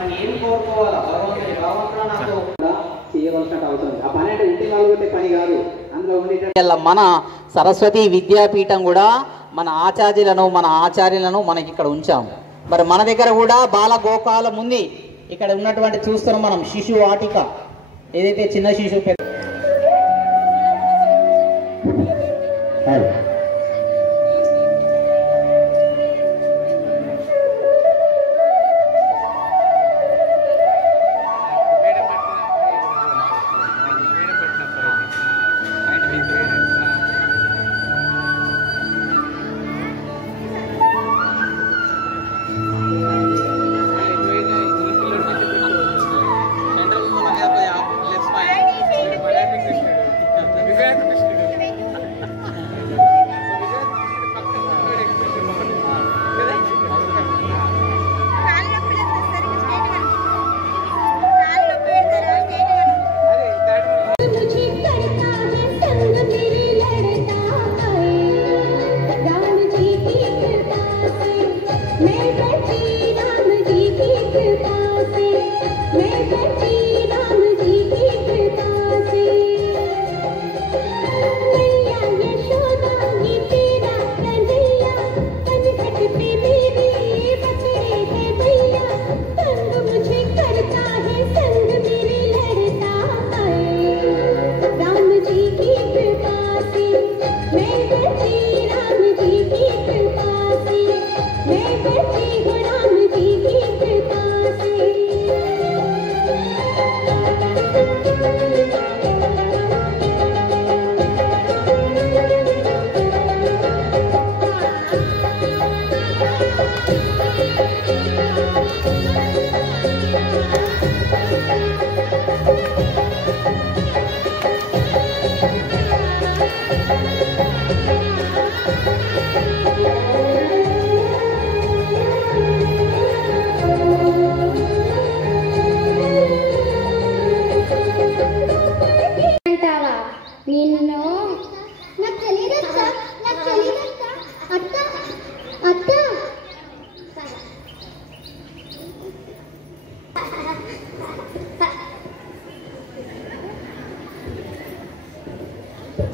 మనం ఏం కోరుకోవాలా భగవంతుని భగవంతుడు నాకు చేయవలసిన అవసరం. ఆ పని అంటే ఇంటి వాళ్ళు పెట్టే పని కాదు. అందులో ఉండే మన సరస్వతి విద్యాపీఠం కూడా మన ఆచార్యులను మనకి ఇక్కడ ఉంచాము. మరి మన దగ్గర కూడా బాల గోపాలం ఉంది. ఇక్కడ ఉన్నటువంటి చూస్తున్నాం మనం శిశు వాటిక, ఏదైతే చిన్న శిశువు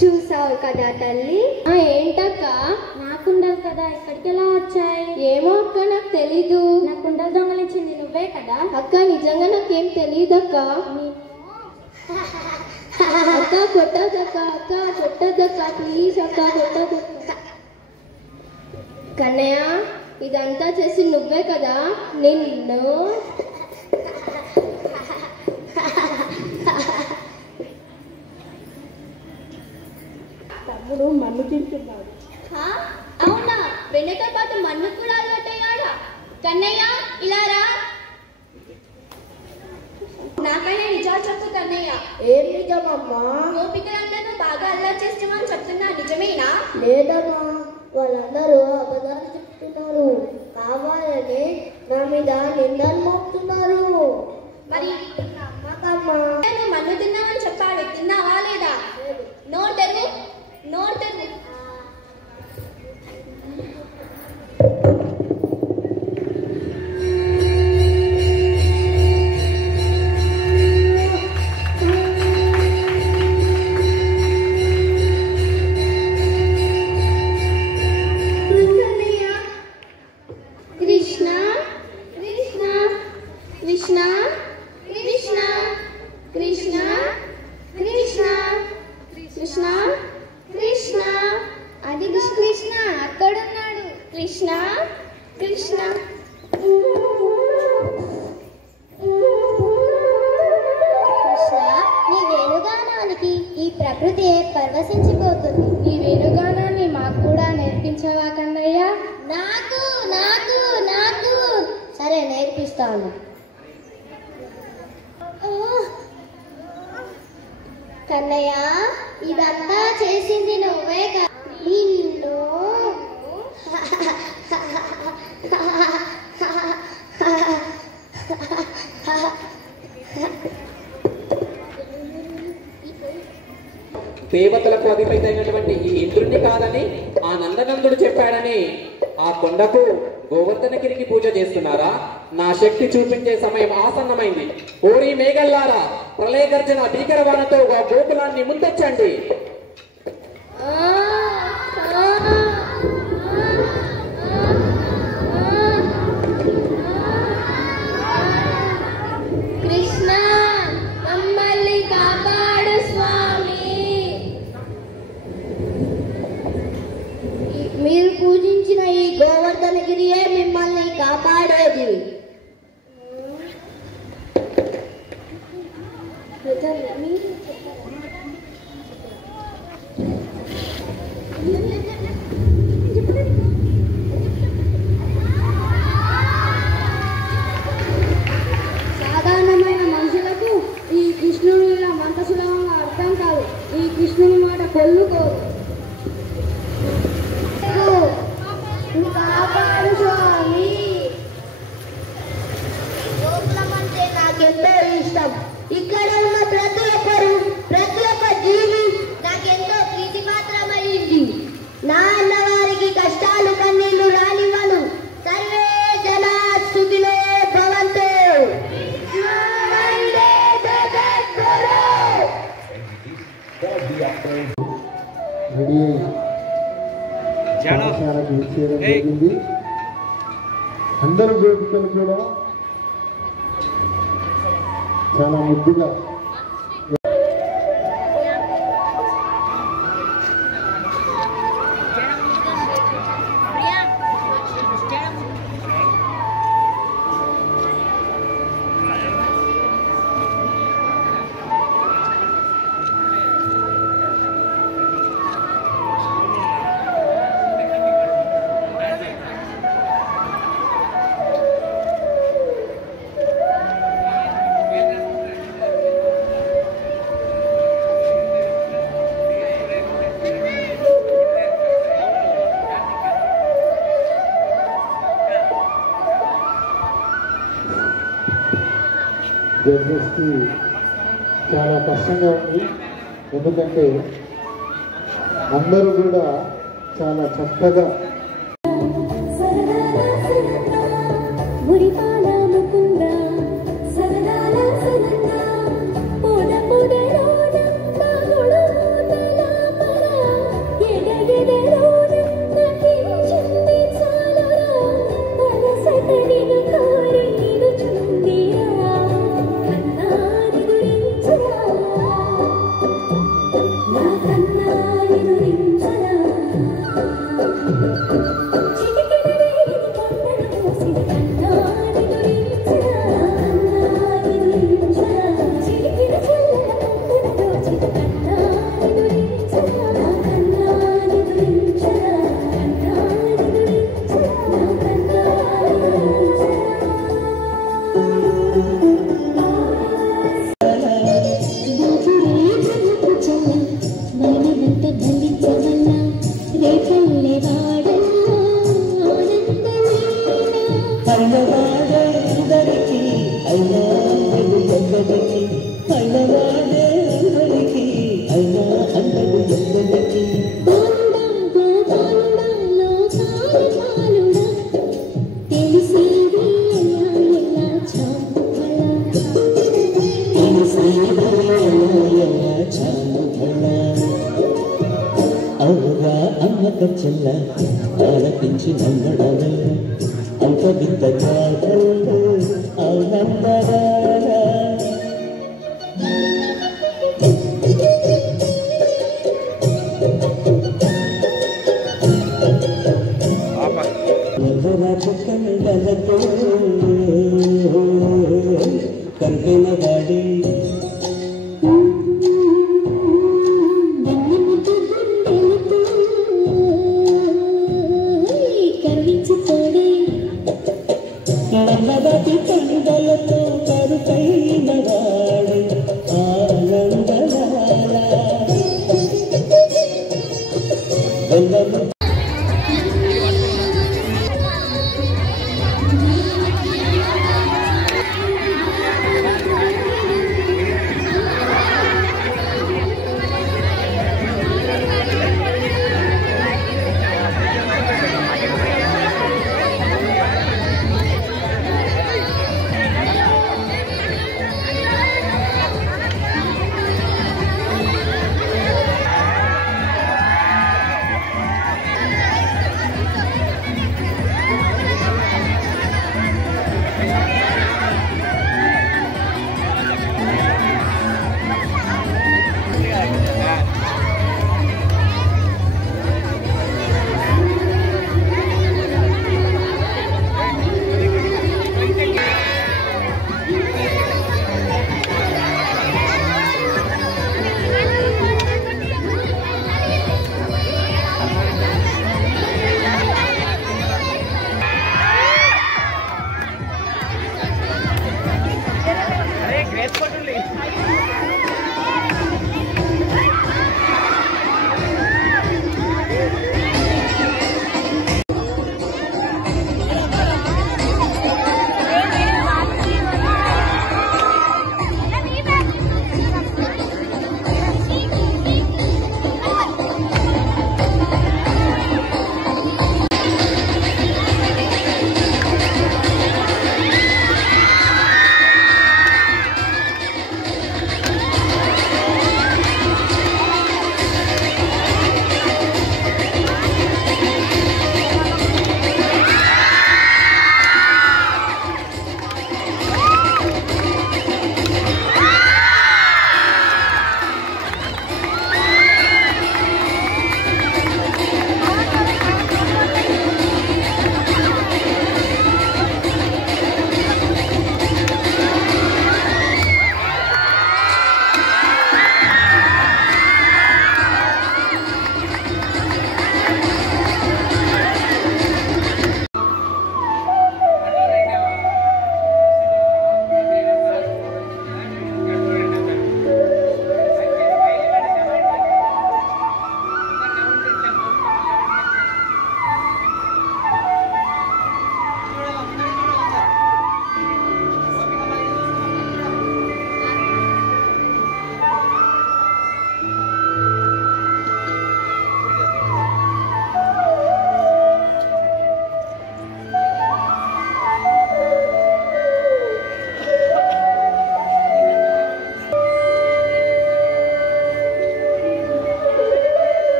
చూసావు కదా తల్లి. ఏంటక్క? నా కుండలు కదా ఇక్కడికి ఎలా వచ్చాయి? ఏమో అక్క, నాకు తెలీదు. నా కుండలు దొంగలించింది నువ్వే కదా అక్క? నిజంగా నాకేం తెలీదు అక్క. అక్క కొట్టదక్క, అక్క కొట్టదక్క, ప్లీజ్ అక్క కొట్టదక్క. కన్నయ్య, ఇదంతా చేసి నువ్వే కదా? నిన్ను తమ్ముడు మన్ను తింటున్నాడు. అవునా? వెన్నతో పాటు మన్ను కూడా అలవాటయ్యాడా? కన్నయ్య ఇలా రా. నాకైనా నిజాలు చెప్పు కన్నయ్య. ఏం నిజమమ్మా? గోపికలందరూ బాగా అల్లరి చేస్తామని చెప్తున్నా, నిజమేనా? లేదమ్మా, వాళ్ళందరూ అబద్ధాలు చెప్తున్నారు. కావాలని నా మీద నిందలు మోపుతున్నారు. మరి నమ్మకమ్మా. నువ్వు మన్ను తిన్నావని చెప్పాడు, తిన్నావా లేదా? నోరు తెరువు, నోరు తెరువు. ప్రకృతి పరవశించిపోతుంది. నీ వేణుగానాన్ని మాకు కూడా నేర్పించవా కన్నయ్య? నాకు నాకు నాకు సరే, నేర్పిస్తాను. కన్నయ్య, ఇదంతా చేసింది నువ్వే కదా? నిన్ను దేవతలకు అధిపతి అయినటువంటి ఈ ఇంద్రుణ్ణి కాదని ఆ నందనందుడు చెప్పాడని ఆ కొండకు గోవర్ధనగిరికి పూజ చేస్తున్నారా? నా శక్తి చూపించే సమయం ఆసన్నమైంది. ఓరి మేఘల్లారా, ప్రళయ గర్జన భీకరవాణతో గోకులాన్ని ముందెచ్చండి. కృష్ణ మమ్మల్ని కాపాడు స్వామి. మీరు పూజించిన ఈ గోవర్ధనగిరియే మిమ్మల్ని కాపాడేది. సాధారణమైన మనుషులకు ఈ కృష్ణుడు ఇలా మంత సులభంగా అర్థం కాదు. ఈ కృష్ణుని మాట కొల్లుకోరు. కాపాడు స్వామి. గోకులం అంటే నాకెంతో ఇష్టం. ఇక్కడ ఉన్న ప్రతి ఒక్క జీవి నాకెంతో ప్రీతిపాత్రమైంది. నా అన్నవారికి కష్టాలు కన్నీళ్లు రానివ్వను. సర్వే జనా సుఖినో భవంతు. పాఠశాలకు విచ్చేయడం జరిగింది. అందరూ గోపికలు కూడా చాలా ముద్దుగా జడ్జెస్కి చాలా కష్టంగా ఉంది. ఎందుకంటే అందరూ కూడా చాలా చక్కగా చెల్ల ఆలపించి నమ్మడమే అంత వింత కాదు అవునమ్మడా. కళ్ళతో కలిపిన వాడి నల్లబతి కండలతో కరుకైన వాడు ఆనందలాల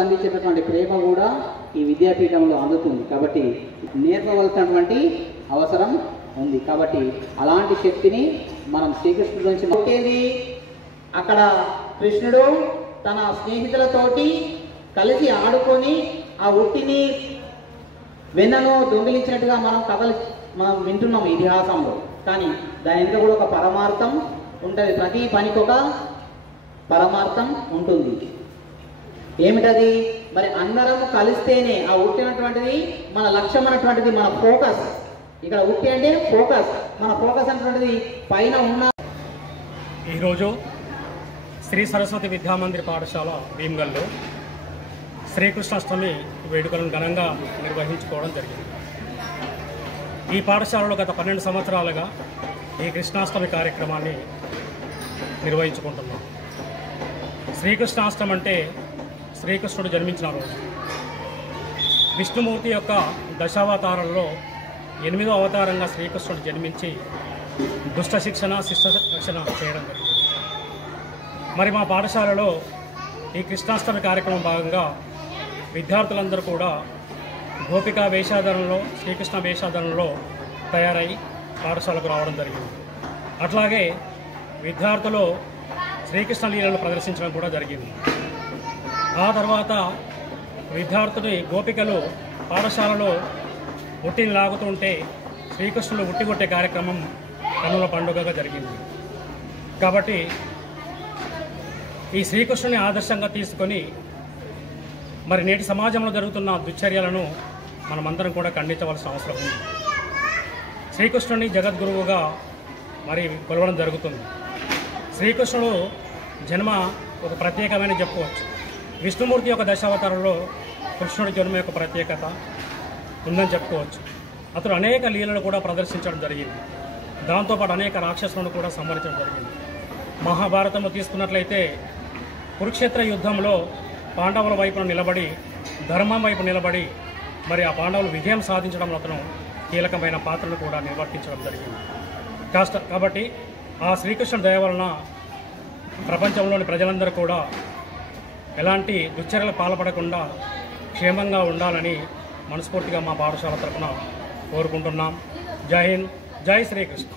అందించేటటువంటి ప్రేమ కూడా ఈ విద్యాపీఠంలో అందుతుంది. కాబట్టి నేర్పవలసినటువంటి అవసరం ఉంది. కాబట్టి అలాంటి శక్తిని మనం శ్రీకృష్ణుడి నుంచి ఒకేది అక్కడ కృష్ణుడు తన స్నేహితులతోటి కలిసి ఆడుకొని ఆ ఉట్టిని వెన్నను దొంగిలించినట్టుగా మనం వింటున్నాం ఇతిహాసంలో. కానీ దాని వెనుక కూడా ఒక పరమార్థం ఉంటుంది. ప్రతి పనికి ఒక పరమార్థం ఉంటుంది. ఏమిటది? మరి అందరం కలిస్తేనే ఆ ఉట్టినటువంటిది మన లక్ష్యం అన్నటువంటిది, మన ఫోకస్. ఇక్కడ ఉట్టి అంటే ఫోకస్, మన ఫోకస్ అన్నటువంటిది పైన ఉన్న. ఈరోజు శ్రీ సరస్వతి విద్యామందిర్ పాఠశాల భీమ్గల్లో శ్రీకృష్ణాష్టమి వేడుకలను ఘనంగా నిర్వహించుకోవడం జరిగింది. ఈ పాఠశాలలో గత 12 సంవత్సరాలుగా ఈ కృష్ణాష్టమి కార్యక్రమాన్ని నిర్వహించుకుంటున్నాం. శ్రీకృష్ణాష్టమి అంటే శ్రీకృష్ణుడు జన్మించిన రోజు. విష్ణుమూర్తి యొక్క దశావతారంలో 8వ అవతారంగా శ్రీకృష్ణుడు జన్మించి దుష్ట శిక్షణ శిష్ట శిక్షణ చేయడం జరిగింది. మరి మా పాఠశాలలో ఈ కృష్ణాష్టమి కార్యక్రమం భాగంగా విద్యార్థులందరూ కూడా గోపికా వేషాధారణలో, శ్రీకృష్ణ వేషాధారణలో తయారై పాఠశాలకు రావడం జరిగింది. అట్లాగే విద్యార్థులు శ్రీకృష్ణ లీలలు ప్రదర్శించడం కూడా జరిగింది. ఆ తర్వాత విద్యార్థులు గోపికలు పాఠశాలలో ఉట్టిని లాగుతుంటే శ్రీకృష్ణుడు ఉట్టిగొట్టే కార్యక్రమం కన్నుల పండుగగా జరిగింది. కాబట్టి ఈ శ్రీకృష్ణుని ఆదర్శంగా తీసుకొని మరి నేటి సమాజంలో జరుగుతున్న దుశ్చర్యలను మనమందరం కూడా ఖండించవలసిన అవసరం ఉంది. శ్రీకృష్ణుని జగద్గురువుగా మరి కొలవడం జరుగుతుంది. శ్రీకృష్ణుడు జన్మ ఒక ప్రత్యేకమైన చెప్పుకోవచ్చు. విష్ణుమూర్తి యొక్క దశావతారంలో కృష్ణుడి జన్మ యొక్క ప్రత్యేకత ఉందని చెప్పుకోవచ్చు. అతడు అనేక లీలలు కూడా ప్రదర్శించడం జరిగింది. దాంతోపాటు అనేక రాక్షసులను కూడా సంహరించడం జరిగింది. మహాభారతంలో తీసుకున్నట్లయితే కురుక్షేత్ర యుద్ధంలో పాండవుల వైపున నిలబడి, ధర్మం వైపు నిలబడి మరి ఆ పాండవులు విజయం సాధించడంలో అతను కీలకమైన పాత్రను కూడా నిర్వర్తించడం జరిగింది. కాబట్టి ఆ శ్రీకృష్ణుడి దయ వలన ప్రపంచంలోని ప్రజలందరూ కూడా ఎలాంటి దుశ్చర్యలకు పాల్పడకుండా క్షేమంగా ఉండాలని మనస్ఫూర్తిగా మా పాఠశాల తరఫున కోరుకుంటున్నాం. జై హింద్, జై శ్రీకృష్ణ.